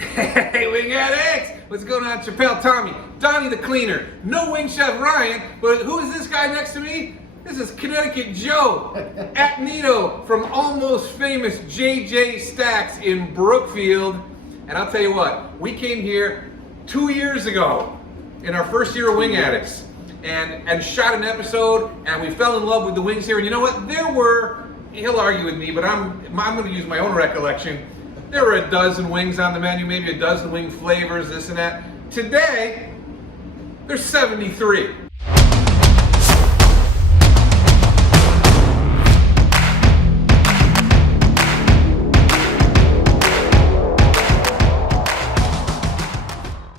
Hey, Wingaddicts! What's going on, Chappelle Tommy? Donnie the Cleaner. No Wing Chef Ryan, but who is this guy next to me? This is Connecticut Joe Attonito from almost famous jjStacks in Brookfield. And I'll tell you what, we came here 2 years ago in our first year of Wingaddicts and shot an episode, and we fell in love with the wings here. And you know what? There were, he'll argue with me, but I'm going to use my own recollection. There were a dozen wings on the menu, maybe a dozen wing flavors, this and that. Today, there's 73.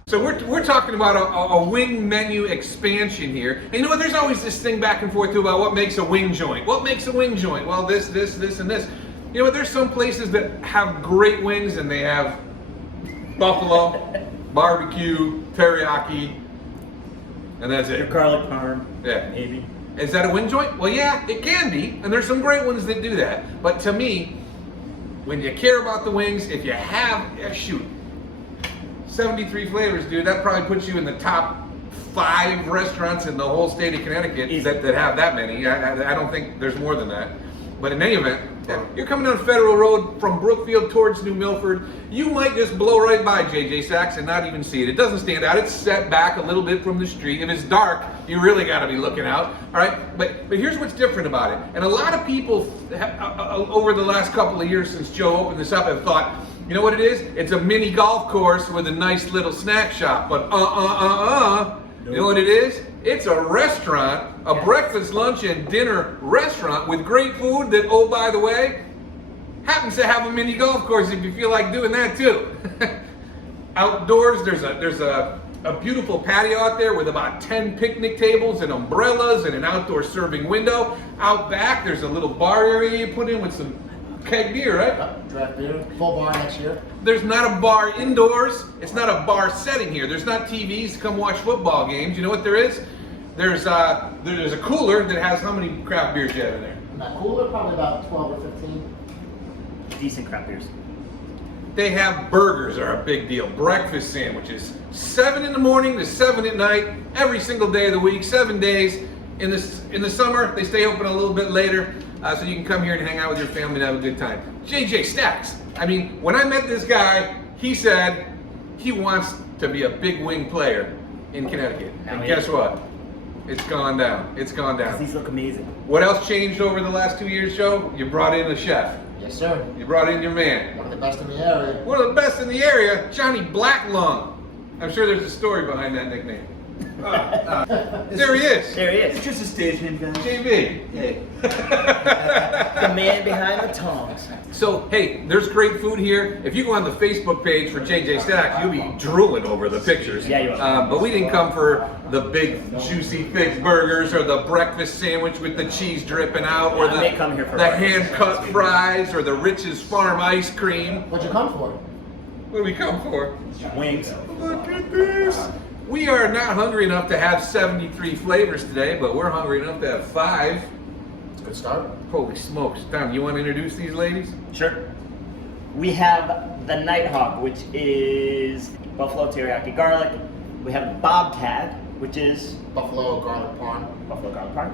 So we're talking about a wing menu expansion here. And you know what? There's always this thing back and forth too about what makes a wing joint. What makes a wing joint? Well, this, and this. You know what? There's some places that have great wings and they have buffalo, barbecue, teriyaki, and that's it. Your garlic parm. Yeah. Maybe. Is that a wing joint? Well, yeah, it can be. And there's some great ones that do that. But to me, when you care about the wings, if you have, 73 flavors, dude, that probably puts you in the top 5 restaurants in the whole state of Connecticut that have that many. I don't think there's more than that. But in any event, you're coming down Federal Road from Brookfield towards New Milford. You might just blow right by jjStacks and not even see it. It doesn't stand out. It's set back a little bit from the street. If it's dark, you really got to be looking out. All right, but here's what's different about it. And a lot of people over the last couple of years since Joe opened this up have thought, you know what it is? It's a mini golf course with a nice little snack shop. But You know what it is? It's a restaurant, a breakfast, lunch, and dinner restaurant with great food that, oh, by the way, happens to have a mini golf course if you feel like doing that too. Outdoors, there's a beautiful patio out there with about 10 picnic tables and umbrellas and an outdoor serving window. Out back, there's a little bar area you put in with some keg beer, right? Draft beer, full bar next year. There's not a bar indoors. It's not a bar setting here. There's not TVs to come watch football games. You know what there is? There's a cooler that has how many craft beers you have in there? In that cooler, probably about 12 or 15. Decent craft beers. They have burgers are a big deal. Breakfast sandwiches. 7 in the morning to 7 at night, every single day of the week, 7 days. In the summer, they stay open a little bit later, so you can come here and hang out with your family and have a good time. jjStacks. I mean, when I met this guy, he said he wants to be a big wing player in Connecticut. And guess what? It's gone down. It's gone down. These look amazing. What else changed over the last 2 years, Joe? You brought in a chef. Yes, sir. You brought in your man. One of the best in the area. One of the best in the area, Johnny Blacklung. I'm sure there's a story behind that nickname. There he is. There he is. It's just a stagehand, guys. JB. Hey. The man behind the tongs. So, hey, there's great food here. If you go on the Facebook page for jjStacks, you'll be drooling over the pictures. Yeah, you will. But we didn't come for the big, juicy, thick burgers or the breakfast sandwich with the cheese dripping out or I may come here for the breakfast. hand-cut fries or the Rich's Farm ice cream. What'd you come for? What do we come for? Wings. Look at this. We are not hungry enough to have 73 flavors today, but we're hungry enough to have 5. It's a good start. Holy smokes. Tom, you want to introduce these ladies? Sure. We have the Nighthawk, which is buffalo teriyaki garlic. We have the Bobcat, which is Buffalo garlic parm. buffalo garlic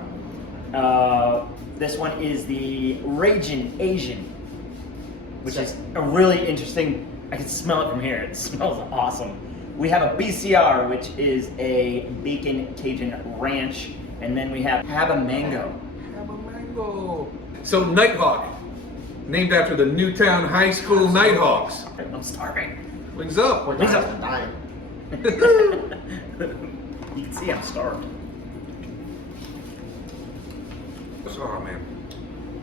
parm. This one is the Ragin' Asian, which is a really interesting. I can smell it from here. It smells awesome. We have a BCR, which is a Bacon Cajun Ranch, and then we have Haba Mango. Mango. So Nighthawk, named after the Newtown High School Nighthawks. I'm starving. Wings up. We're Wings dying. up. I'm dying. You can see I'm starved. Oh man,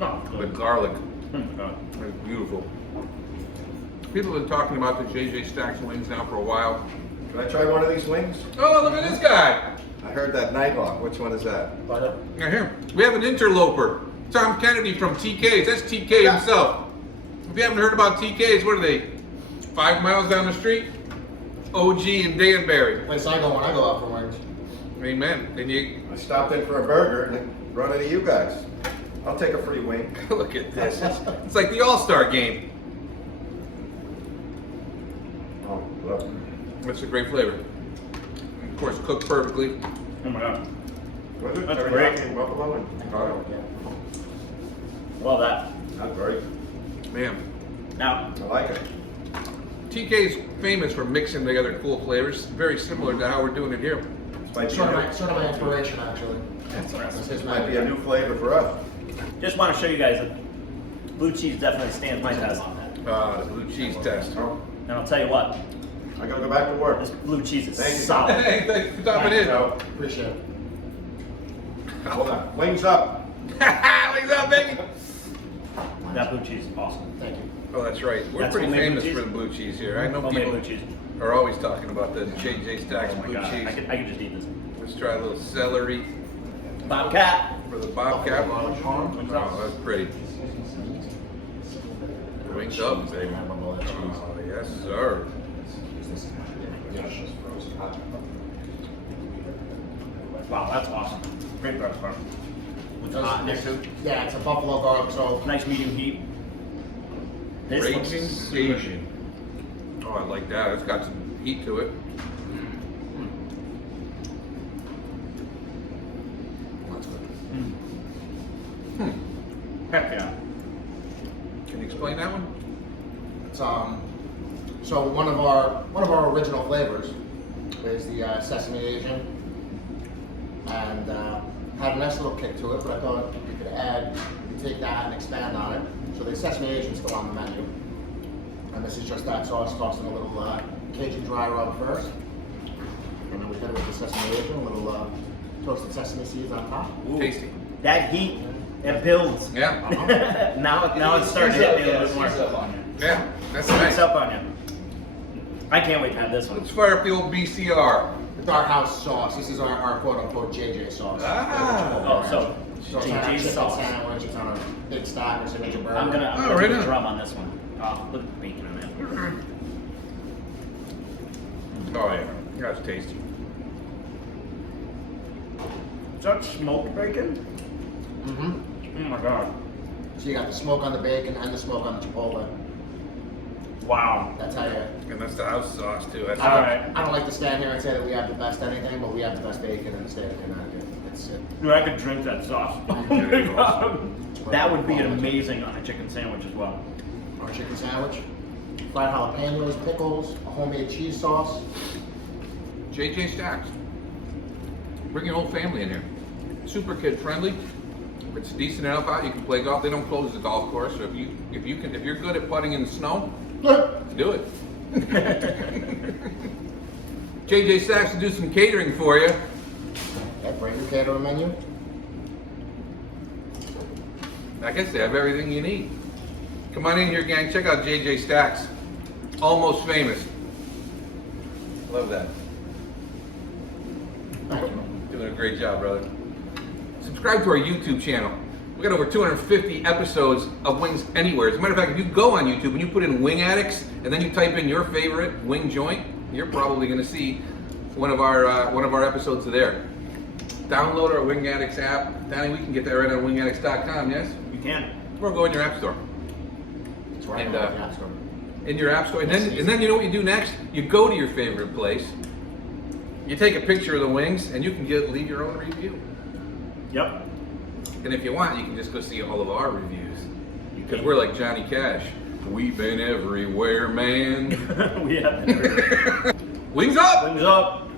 Oh, the garlic Hmm. is beautiful. People have been talking about the jjStacks wings now for a while. Can I try one of these wings? Oh, look at this guy. I heard that Nighthawk. Which one is that? Butter. Now here, we have an interloper. Tom Kennedy from TK's. That's TK himself. If you haven't heard about TK's, what are they? 5 miles down the street? OG and Danbury. Place I go when I go out for wings. Amen. Then you I stopped in for a burger and then run into you guys. I'll take a free wing. look at this. It's like the All-Star game. Oh, look. That's a great flavor. Of course, cooked perfectly. Oh my god. Was it? That's Teriyaki great. and buffalo and garlic? Love that. That's very, Man, Now, I like it. TK is famous for mixing together cool flavors. Very similar to how we're doing it here. This might be, Sort of my inspiration, actually. That's his this might be a menu. new flavor for us. just want to show you guys that blue cheese definitely stands my test. The blue cheese test. Oh, And I'll tell you what, I gotta go back to work. this blue cheese is Thank you. solid. Hey, thanks for stopping in. So, Appreciate it. hold on. Wings up. What's up, baby? That blue cheese is awesome. Thank you. Oh, that's right. We're That's pretty homemade blue famous cheese? for the blue cheese here. I know Homemade people blue cheese. are always talking about the jjStacks Oh my blue god, cheese. I could just eat this. Let's try a little celery Bobcat. for the bobcat. Buffalo garlic parm. Oh, that's pretty. Wings up, baby. Remember that cheese. Oh, yes, sir. Wow, that's awesome. Great breakfast bar. With the hotness too. Yeah, it's a buffalo garlic, so Nice medium heat. This looks Raging super- Asian. Oh, I like that. It's got some heat to it. that's good. Heck yeah. Can you explain that one? It's so one of our original flavors is the sesame Asian, and had a nice little kick to it. But I thought you could take that and expand on it. So the sesame Asian is still on the menu, and this is just that sauce tossed in a little Cajun dry rub first, and then we hit it with the sesame Asian, a little toasted sesame seeds on top. Ooh. Tasty. That heat, it builds. Yeah. now it's starting to hit me a little bit more. Yeah, that's Sneaks nice. up on you. I can't wait to have this one. Let's fire up the old BCR. The Dark House sauce. This is our quote-unquote JJ sauce. Ah. Oh, so So it's on a JJ chicken sauce. sandwich. It's on a big stack or signature burger. I'm gonna Oh, right do the on. drum on this one. Oh, look at the bacon on it. Oh yeah, that's tasty. Is that smoked bacon? Mm-hmm. Oh my god. So you got the smoke on the bacon and the smoke on the chipotle. Wow. That's how you. And that's the house sauce too. That's All right. I don't like to stand here and say that we have the best anything, but we have the best bacon in the state of Connecticut. It's Dude, I could drink that sauce. That would be amazing on a chicken sandwich as well. our chicken sandwich, fried jalapenos, pickles, a homemade cheese sauce. jjStacks. Bring your whole family in here. Super kid friendly. If it's decent enough out, you can play golf. They don't close the golf course, so if you're good at putting in the snow, do it. jjStacks will do some catering for you. That brand new catering menu. I guess they have everything you need. Come on in here, gang. Check out jjStacks. Almost famous. Love that. Thank you. Doing a great job, brother. Subscribe to our YouTube channel. We got over 250 episodes of Wings Anywhere. As a matter of fact, if you go on YouTube and you put in Wingaddicts and then you type in your favorite wing joint, you're probably going to see one of our episodes there. Download our Wingaddicts app. Danny, we can get that right on wingaddicts.com, yes? You can. Or go in your app store. It's right And, now in the App Store. In your app store. And then you know what you do next? You go to your favorite place. You take a picture of the wings and you can leave your own review. Yep. And if you want, you can just go see all of our reviews. Because we're like Johnny Cash. We've been everywhere, man. We have. Wings up! Wings up.